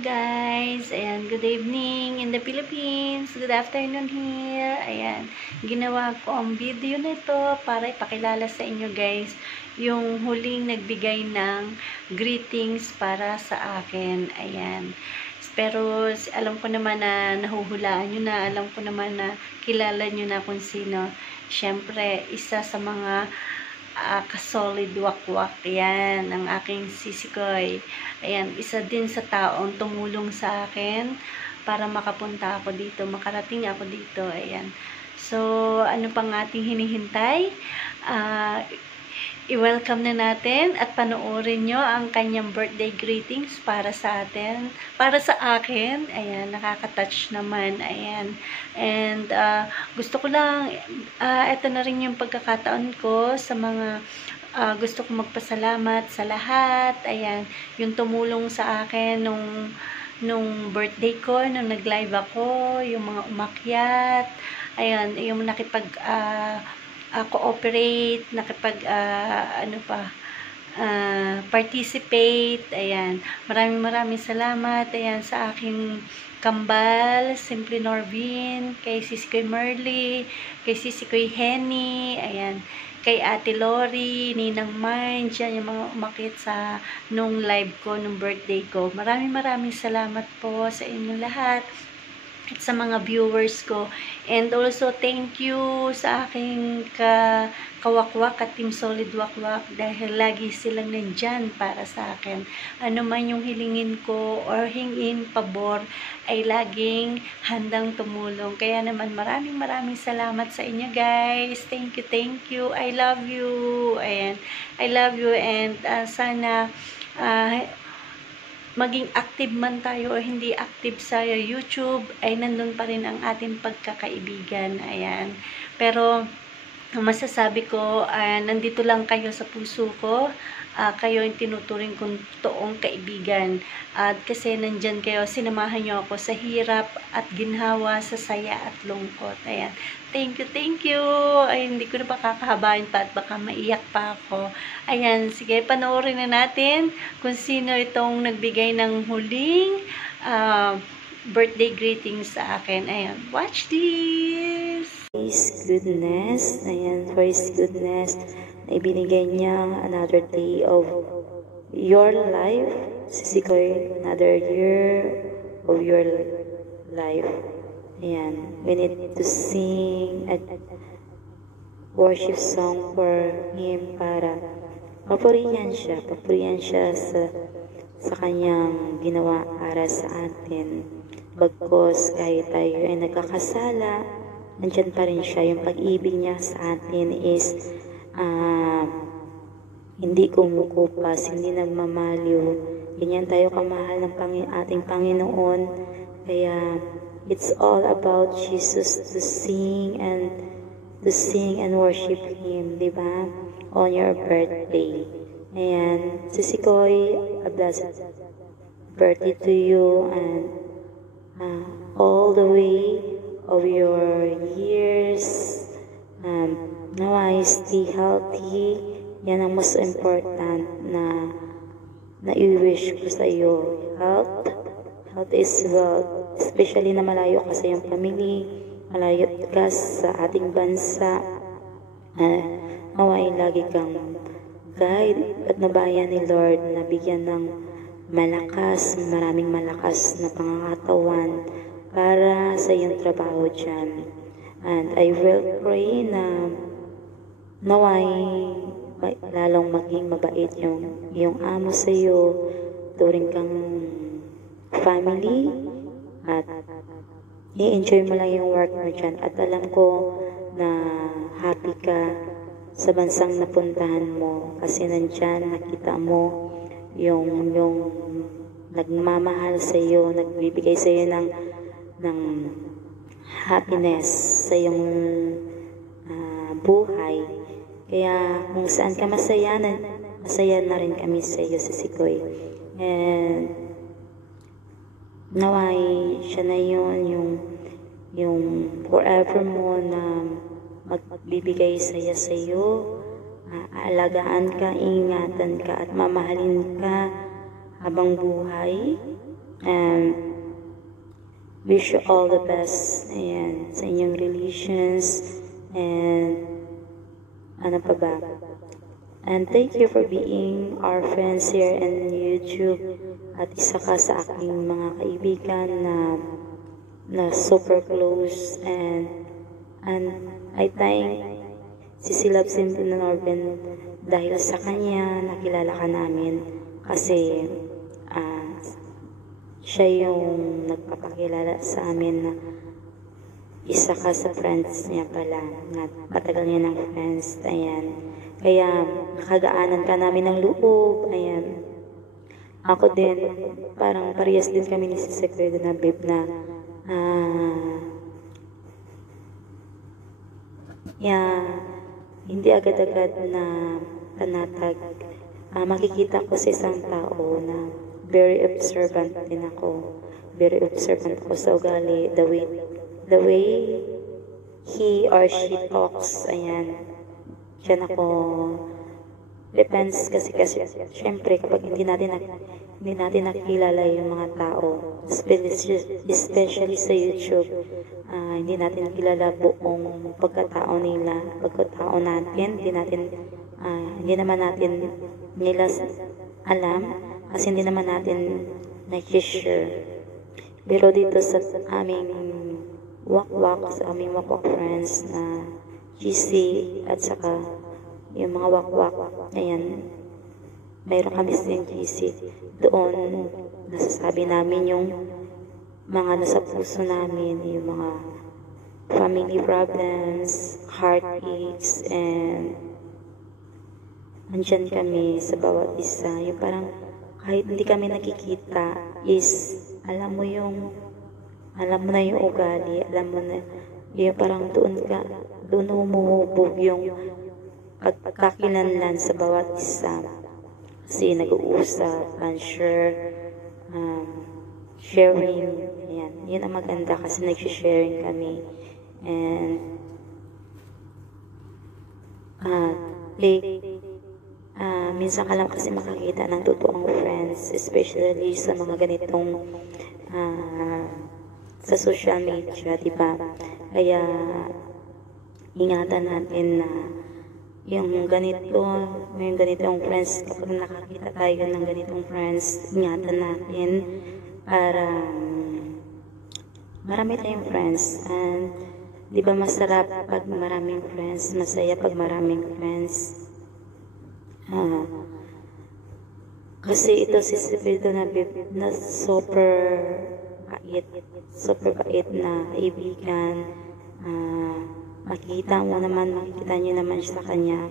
guys, ayan, good evening in the Philippines, good afternoon here, ayan, ginawa ko ang video na ito para ipakilala sa inyo guys, yung huling nagbigay ng greetings para sa akin, ayan, pero alam ko naman na nahuhulaan nyo na, alam ko naman na kilala nyo na kung sino, syempre, isa sa mga kasolid wakwak yan ang aking sisikoy. Ayan, isa din sa taong tumulong sa akin para makapunta ako dito, makarating ako dito. Ayan. So, ano pang ating hinihintay? I-welcome na natin at panoorin nyo ang kanyang birthday greetings para sa atin, para sa akin. Ayan, nakaka-touch naman. Ayan. And gusto ko lang, ito na rin yung pagkakataon ko sa mga gusto ko magpasalamat sa lahat. Ayan, yung tumulong sa akin nung birthday ko, nung nag-live ako, yung mga umakyat. Ayan, yung cooperate, participate, ayan, maraming salamat, ayan, sa aking kambal, Simply Norvin, kay Sisikoy Merly, kay Sisikoy Henny, ayan, kay Ate Lori, Ninang Mine, dyan yung mga umakit sa nung live ko, nung birthday ko, maraming salamat po sa inyong lahat at sa mga viewers ko. And also, thank you sa aking kawakwak at Team Solid Wakwak dahil lagi silang nandyan para sa akin. Ano man yung hilingin ko or hingin pabor ay laging handang tumulong. Kaya naman maraming salamat sa inyo guys. Thank you. I love you. Ayan. I love you and sana maging active man tayo o hindi active sa YouTube, ay nandun pa rin ang ating pagkakaibigan. Ayan. Pero, masasabi ko, nandito lang kayo sa puso ko. Kayo yung tinuturing kong toong kaibigan. At kasi nandyan kayo, sinamahan nyo ako sa hirap at ginhawa, sa saya at lungkot. Ayan. Thank you. Ay, hindi ko na pa kakahabain pa at baka maiyak pa ako. Ayan, sige, panoorin na natin kung sino itong nagbigay ng huling birthday greetings sa akin. Ayan, watch this! His goodness, ayan, for His goodness, na ibinigay niya another day of your life, Sisikoy, another year of your life. Ayan, we need to sing a worship song for Him para papurihan siya sa kanyang ginawa para sa atin. Bagkos kahit tayo ay nagkakasala, nandyan pa rin siya. Yung pag-ibig niya sa atin is hindi kumukupas, hindi nagmamaliw. Ganyan tayo kamahal ng ating Panginoon. Kaya it's all about Jesus to sing and worship Him, di ba? On your birthday. Ayan, Sisikoy, a blessed birthday to you and all the way of your years. Naway stay healthy. Yan ang most important na i-wish ko sa iyo. Health is wealth. Especially na malayo ka sa iyong family, malayo ka sa ating bansa. Naway lagi kang guide at nabayan ni Lord na bigyan ng maraming malakas na pangangatawan para sa iyong trabaho dyan. And I will pray na naway lalong maging mabait yung iyong amo sa iyo, turing kang family, at i-enjoy mo lang yung work mo dyan. At alam ko na happy ka sa bansang napuntahan mo kasi nandyan nakita mo yung nagmamahal sa iyo, nagbibigay sa iyo ng happiness sa iyong buhay. Kaya kung saan ka masaya na rin kami sa iyo, Sisikoy. And naway siya na yun, yung forever mo na magbibigay saya sa iyo, aalagaan ka, ingatan ka, at mamahalin ka habang buhay. wish you all the best, ayan, sa inyong relations, and ano pa ba? And thank you for being our friends here in YouTube, at isa ka sa aking mga kaibigan na super close, and I thank Sisilab Sintin Norben dahil sa kanya nakilala ka namin, kasi siya yung nagpapakilala sa amin na isa ka sa friends niya pala, na matagal niya ng friends, ayan. Kaya nakagaanan ka namin ng loob, ayan. Ako din, parang parehas din kami ni si Secreto na babe na hindi agad-agad na panatag. Makikita ko sa isang tao na very observant din ako. Very observant ako sa ugali, the way he or she talks, ayan. Diyan ako, depends kasi syempre kapag hindi natin nakilala yung mga tao, especially sa YouTube, hindi natin nakilala buong pagkatao natin, hindi naman natin nila alam, kasi hindi naman natin nag-share. Pero dito sa aming sa aming wakwak friends na GC at saka yung mga wakwak, ayan, mayroon kami sa GC. Doon nasasabi namin yung mga nasa puso namin, yung mga family problems, heartaches, and andyan kami sa bawat isa. Yung parang kahit hindi kami nakikita is alam mo na yung ugali, alam mo na yung parang doon humuhubog yung pagkakilanlan sa bawat isa, kasi nag-uusap, sharing, yun ang maganda, kasi nag-sharing kami, and minsan ka lang kasi makakita ng totoong friends, especially sa mga ganitong sa social media, diba? Kaya ingatan natin na yung ganitong friends, kapag nakakita tayo ng ganitong friends, ingatan natin para marami tayong friends. And diba masarap pag maraming friends, masaya pag maraming friends. Kasi ito si Sibildo na super bait na kaibigan. Makikita nyo naman sa kanya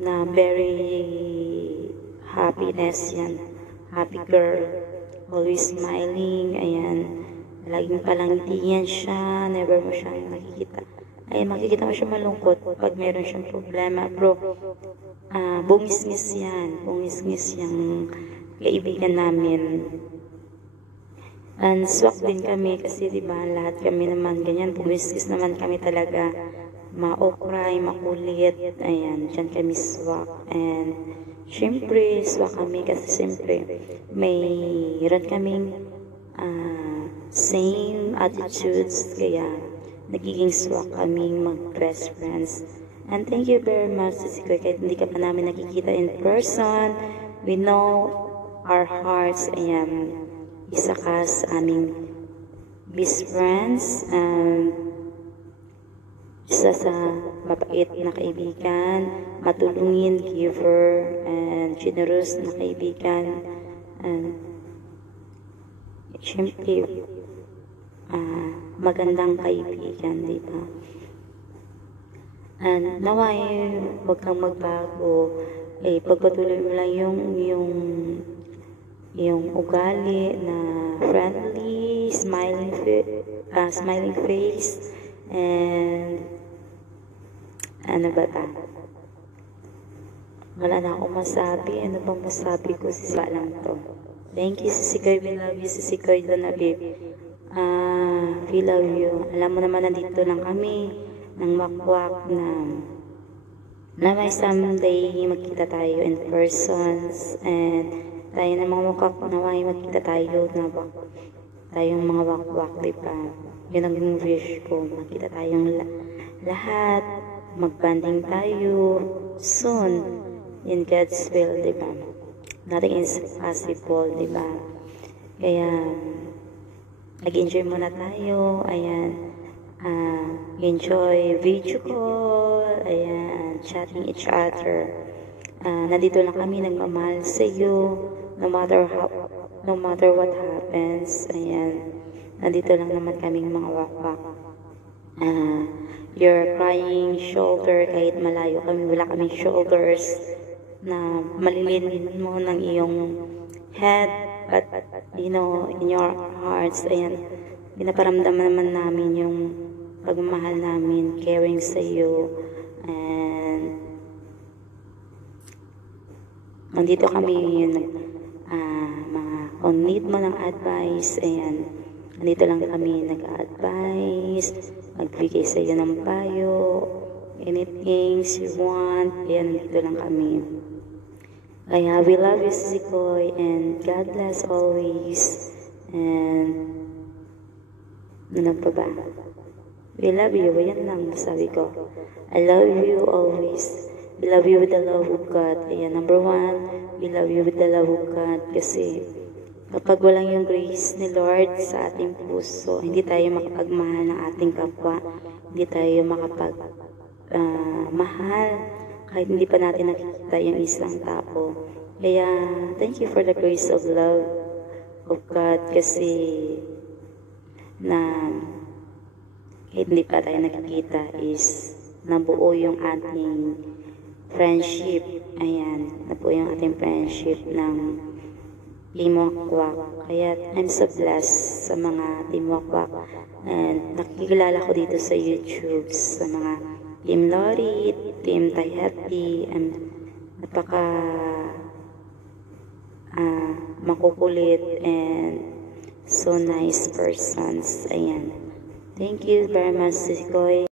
na very happiness yan. Happy girl. Always smiling. Ayan. Laging palangitian siya. Never mo siyang nakikita. Makikita mo siya malungkot pag meron siyang problema. Bro, bungis-ngis yan. Bungis-ngis yung kaibigan namin. And swak din kami kasi diba lahat kami naman ganyan, bungis-ngis naman kami talaga, ma-okray, makulit, ayan, dyan kami swak. And syempre swak kami kasi syempre mayroon kaming same attitudes, kaya nagiging swak kaming mag-best friends. And thank you very much si Sikoy, kahit hindi ka pa namin nakikita in person, we know our hearts, ayan, isa ka sa aming best friends, isa sa mabait na kaibigan, matulungin, giver, and generous na kaibigan, and syempre magandang kaibigan, diba? And naway huwag kang magbago, pagpatuloy mo lang yung ugali na friendly, smiling face, and ano ba ba? Wala na akong masabi. Ano bang masabi ko? Sisipa lang to. Thank you, Sisikoy. We love you, Sisikoy Donabib. We love you. Alam mo naman, nandito lang kami ng wakwak na may someday magkita tayo in persons, and tayo na mga mukha ko na may magkita tayo na tayong mga wakwak, diba? Yun ang wish ko, makita tayong lahat, magbanding tayo soon in God's will, diba? Nothing is possible, diba? Kaya nag-enjoy muna tayo. Ayan, enjoy video call, ayan, chatting each other. Nandito lang kami, nagmamahal sa iyo, no matter what happens. Ayan, nandito lang naman kaming mga wakwak. You're crying shoulder, kahit malayo kami, wala kaming shoulders na malilin mo ng iyong head, but you know, in your hearts. Ayan, pinaparamdam naman namin yung pagmamahal namin, caring sa iyo. And nandito kami yun, mga kung need mo ng advice, ayan, nandito lang kami nag-advise, magbigay sa iyo ng payo, anything you want, ayan, nandito lang kami. Kaya we love you, Sikoy, and God bless always. And ano pa ba? We love you, yan lang sabi ko. I love you always. We love you with the love of God. Ayan, number 1, we love you with the love of God. Kasi kapag walang yung grace ni Lord sa ating puso, hindi tayo makapagmahal ng ating kapwa. Hindi tayo makapagmahal kahit hindi pa natin nakikita yung isang tao. Kaya, thank you for the grace of love of God. Kasi na kahit hindi pa tayo nakikita is nabuo yung ating friendship. Ayan, nabuo yung ating friendship ng Team Wakwak. Kaya I'm so blessed sa mga Team Wakwak. And nakikilala ko dito sa YouTube sa mga Team Lori, Team Tayhati, and napaka makukulit and so nice persons. Ayan. Thank you very much, Sikoy.